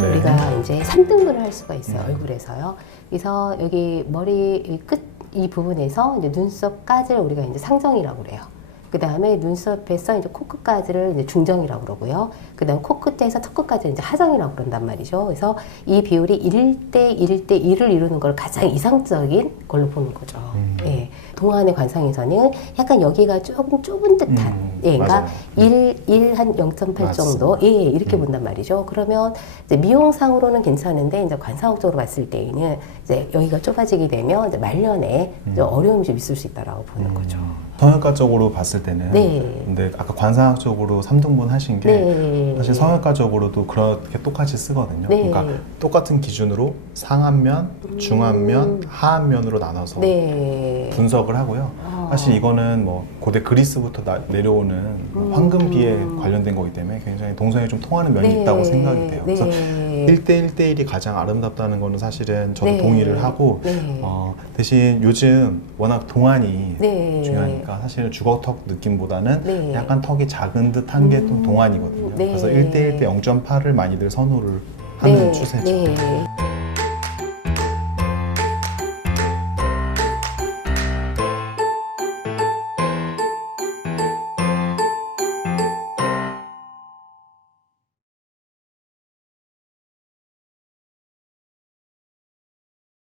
네. 우리가 이제 3등분을 할 수가 있어요. 얼굴에서요. 그래서 여기 머리 끝 이 부분에서 이제 눈썹까지를 우리가 이제 상정이라고 그래요. 그 다음에 눈썹에서 이제 코끝까지를 이제 중정이라고 그러고요. 그 다음 코끝에서 턱끝까지는 이제 하정이라고 그런단 말이죠. 그래서 이 비율이 1대 1대 1을 이루는 걸 가장 이상적인 걸로 보는 거죠. 예. 동안의 관상에서는 약간 여기가 조금 좁은 듯한, 예, 그러니까 맞아요. 1 한 0.8 맞습니다. 정도, 예, 이렇게 본단 말이죠. 그러면 이제 미용상으로는 괜찮은데 이제 관상학적으로 봤을 때에는 이제 여기가 좁아지게 되면 이제 말년에 좀 어려움이 좀 있을 수 있다라고 보는 거죠. 성형외과적으로 봤을 때는 네. 근데 아까 관상학적으로 3등분 하신 게 네. 사실 성형외과적으로도 그렇게 똑같이 쓰거든요. 네. 그러니까 똑같은 기준으로 상안면, 중안면, 하안면으로 나눠서 네. 분석을 하고요. 사실 이거는 뭐 고대 그리스부터 내려오는 황금비에 관련된 거기 때문에 굉장히 동성이 좀 통하는 면이 네. 있다고 생각이 돼요. 그래서 네. 1대 1대 1이 가장 아름답다는 거는 사실은 저도 네. 동의를 하고 네. 대신 요즘 워낙 동안이 네. 중요하니까 사실은 주걱턱 느낌보다는 네. 약간 턱이 작은 듯한 게 또 동안이거든요. 네. 그래서 1대 1대 0.8을 많이들 선호를 하는 추세죠. 네.